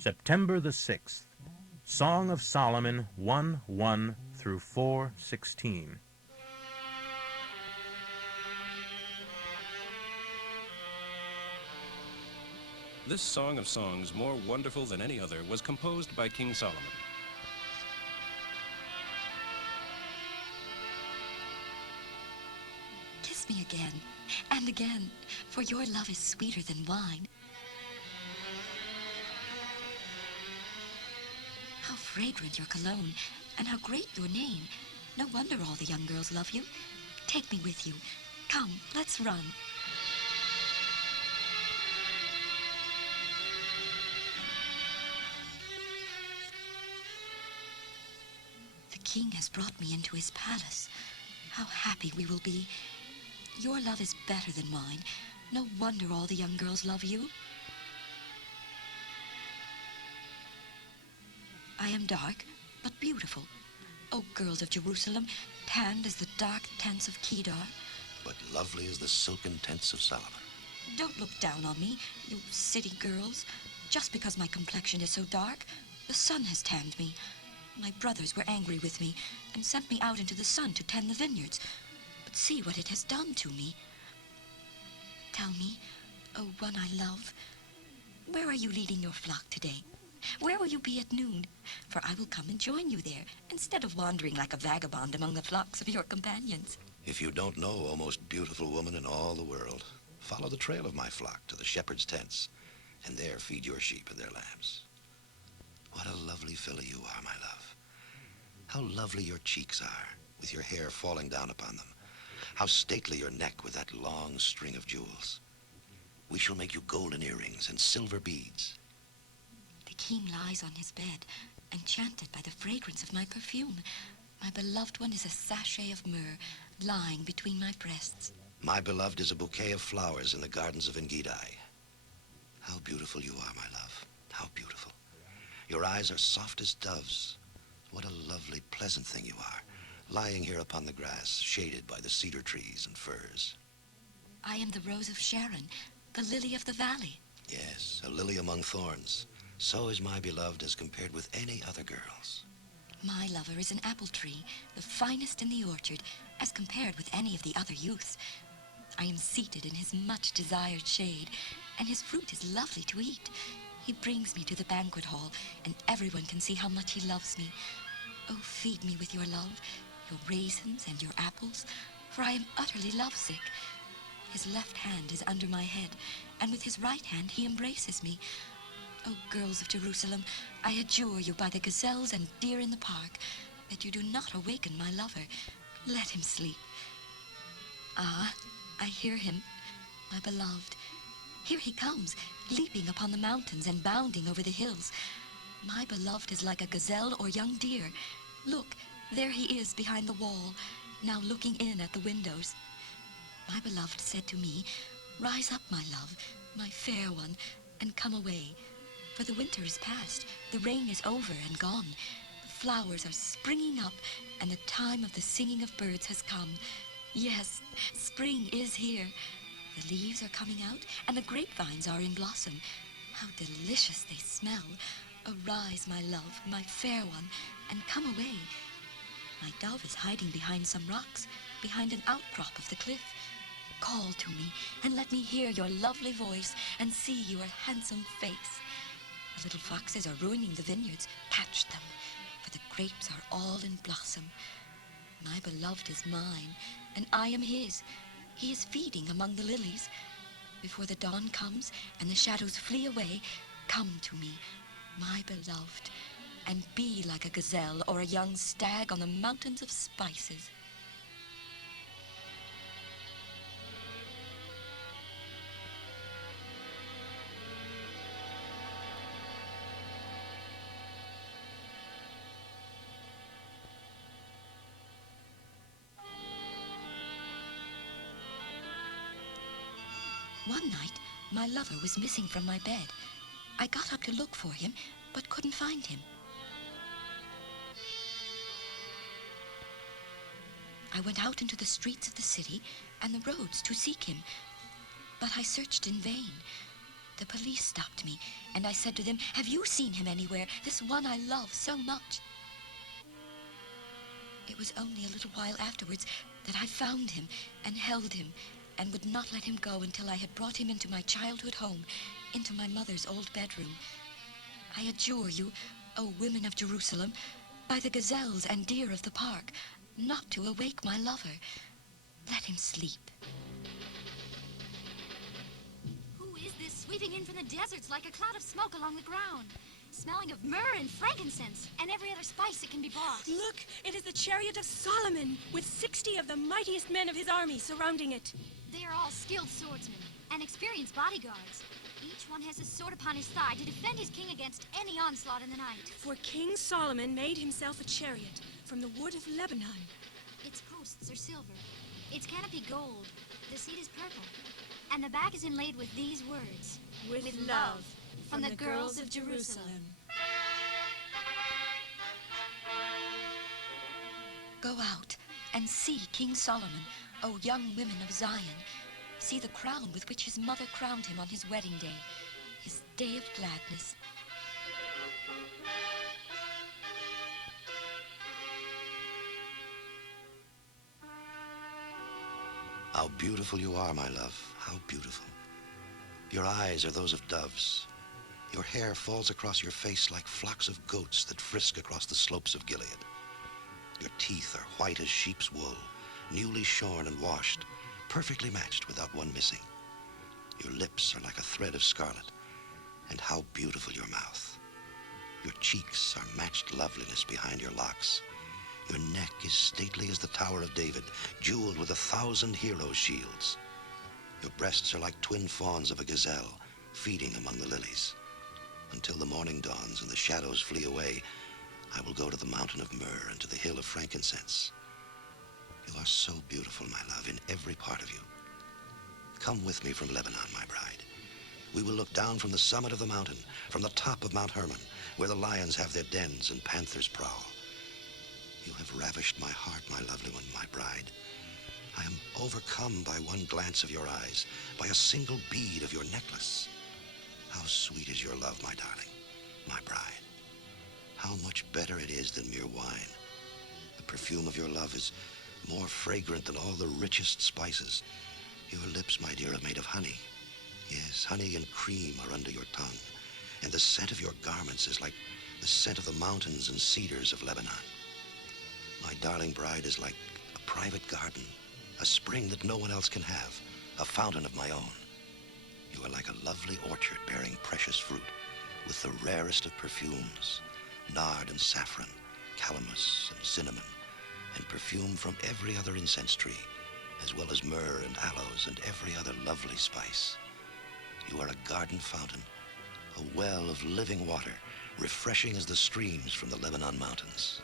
September the 6th, Song of Solomon 1:1 through 4:16. This Song of Songs, more wonderful than any other, was composed by King Solomon. Kiss me again and again, for your love is sweeter than wine. How fragrant your cologne, and how great your name. No wonder all the young girls love you. Take me with you. Come, let's run. The king has brought me into his palace. How happy we will be. Your love is better than mine. No wonder all the young girls love you. I am dark, but beautiful. O girls of Jerusalem, tanned as the dark tents of Kedar. But lovely as the silken tents of Solomon. Don't look down on me, you city girls. Just because my complexion is so dark, the sun has tanned me. My brothers were angry with me and sent me out into the sun to tend the vineyards. But see what it has done to me. Tell me, O one I love, where are you leading your flock today? Where will you be at noon? For I will come and join you there, instead of wandering like a vagabond among the flocks of your companions. If you don't know, O most beautiful woman in all the world, follow the trail of my flock to the shepherd's tents, and there feed your sheep and their lambs. What a lovely filly you are, my love. How lovely your cheeks are, with your hair falling down upon them. How stately your neck with that long string of jewels. We shall make you golden earrings and silver beads. The king lies on his bed, enchanted by the fragrance of my perfume. My beloved one is a sachet of myrrh, lying between my breasts. My beloved is a bouquet of flowers in the gardens of Engedi. How beautiful you are, my love. How beautiful. Your eyes are soft as doves. What a lovely, pleasant thing you are, lying here upon the grass, shaded by the cedar trees and firs. I am the rose of Sharon, the lily of the valley. Yes, a lily among thorns. So is my beloved as compared with any other girls. My lover is an apple tree, the finest in the orchard, as compared with any of the other youths. I am seated in his much-desired shade, and his fruit is lovely to eat. He brings me to the banquet hall, and everyone can see how much he loves me. Oh, feed me with your love, your raisins and your apples, for I am utterly lovesick. His left hand is under my head, and with his right hand he embraces me. O girls of Jerusalem, I adjure you by the gazelles and deer in the park that you do not awaken my lover. Let him sleep. Ah, I hear him, my beloved. Here he comes, leaping upon the mountains and bounding over the hills. My beloved is like a gazelle or young deer. Look, there he is behind the wall, now looking in at the windows. My beloved said to me, "Rise up, my love, my fair one, and come away. For the winter is past, the rain is over and gone. The flowers are springing up, and the time of the singing of birds has come. Yes, spring is here. The leaves are coming out, and the grapevines are in blossom. How delicious they smell. Arise, my love, my fair one, and come away. My dove is hiding behind some rocks, behind an outcrop of the cliff. Call to me, and let me hear your lovely voice, and see your handsome face. The little foxes are ruining the vineyards. Catch them, for the grapes are all in blossom. My beloved is mine, and I am his. He is feeding among the lilies. Before the dawn comes and the shadows flee away, come to me, my beloved, and be like a gazelle or a young stag on the mountains of spices. One night, my lover was missing from my bed. I got up to look for him, but couldn't find him. I went out into the streets of the city and the roads to seek him, but I searched in vain. The police stopped me, and I said to them, "Have you seen him anywhere, this one I love so much?" It was only a little while afterwards that I found him and held him and would not let him go until I had brought him into my childhood home, into my mother's old bedroom. I adjure you, O women of Jerusalem, by the gazelles and deer of the park, not to awake my lover. Let him sleep. Who is this sweeping in from the deserts like a cloud of smoke along the ground, smelling of myrrh and frankincense and every other spice that can be bought? Look, it is the chariot of Solomon, with 60 of the mightiest men of his army surrounding it. They are all skilled swordsmen and experienced bodyguards. Each one has a sword upon his thigh to defend his king against any onslaught in the night. For King Solomon made himself a chariot from the wood of Lebanon. Its posts are silver, its canopy gold, the seat is purple, and the back is inlaid with these words: With love, from the girls of Jerusalem. Go out and see King Solomon, O young women of Zion. See the crown with which his mother crowned him on his wedding day, his day of gladness. How beautiful you are, my love. How beautiful. Your eyes are those of doves. Your hair falls across your face like flocks of goats that frisk across the slopes of Gilead. Your teeth are white as sheep's wool, newly shorn and washed, perfectly matched without one missing. Your lips are like a thread of scarlet, and how beautiful your mouth. Your cheeks are matched loveliness behind your locks. Your neck is stately as the Tower of David, jeweled with 1,000 heroes' shields. Your breasts are like twin fawns of a gazelle, feeding among the lilies. Until the morning dawns and the shadows flee away, I will go to the mountain of myrrh and to the hill of frankincense. You are so beautiful, my love, in every part of you. Come with me from Lebanon, my bride. We will look down from the summit of the mountain, from the top of Mount Hermon, where the lions have their dens and panthers prowl. You have ravished my heart, my lovely one, my bride. I am overcome by one glance of your eyes, by a single bead of your necklace. How sweet is your love, my darling, my bride. How much better it is than mere wine. The perfume of your love is more fragrant than all the richest spices. Your lips, my dear, are made of honey. Yes, honey and cream are under your tongue, and the scent of your garments is like the scent of the mountains and cedars of Lebanon. My darling bride is like a private garden, a spring that no one else can have, a fountain of my own. You are like a lovely orchard bearing precious fruit, with the rarest of perfumes, nard and saffron, calamus and cinnamon, and perfume from every other incense tree, as well as myrrh and aloes and every other lovely spice. You are a garden fountain, a well of living water, refreshing as the streams from the Lebanon mountains.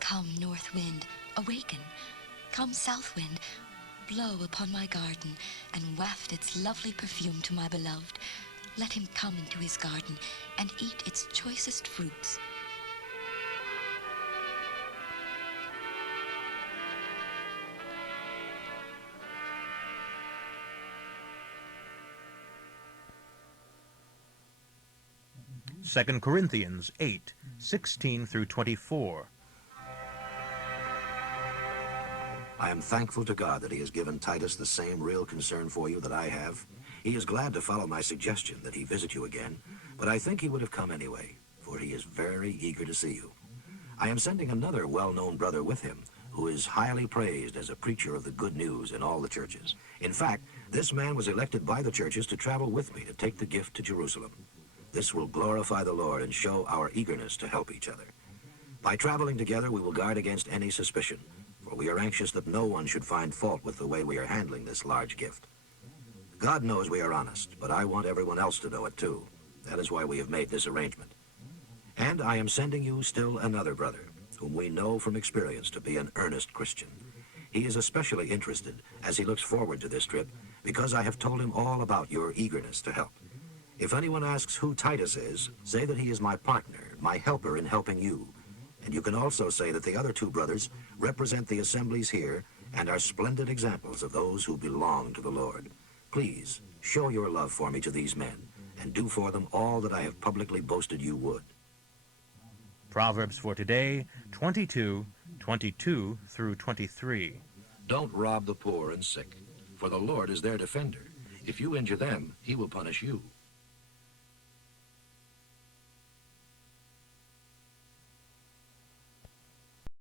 Come, north wind, awaken. Come, south wind, blow upon my garden and waft its lovely perfume to my beloved. Let him come into his garden and eat its choicest fruits. Second Corinthians 8:16 through 24. I am thankful to God that he has given Titus the same real concern for you that I have. He is glad to follow my suggestion that he visit you again, but I think he would have come anyway, for he is very eager to see you. I am sending another well-known brother with him, who is highly praised as a preacher of the good news in all the churches. In fact, this man was elected by the churches to travel with me to take the gift to Jerusalem. This will glorify the Lord and show our eagerness to help each other. By traveling together, we will guard against any suspicion, for we are anxious that no one should find fault with the way we are handling this large gift. God knows we are honest, but I want everyone else to know it too. That is why we have made this arrangement. And I am sending you still another brother, whom we know from experience to be an earnest Christian. He is especially interested, as he looks forward to this trip, because I have told him all about your eagerness to help. If anyone asks who Titus is, say that he is my partner, my helper in helping you. And you can also say that the other two brothers represent the assemblies here and are splendid examples of those who belong to the Lord. Please, show your love for me to these men, and do for them all that I have publicly boasted you would. Proverbs for today, 22:22 through 23. Don't rob the poor and sick, for the Lord is their defender. If you injure them, he will punish you.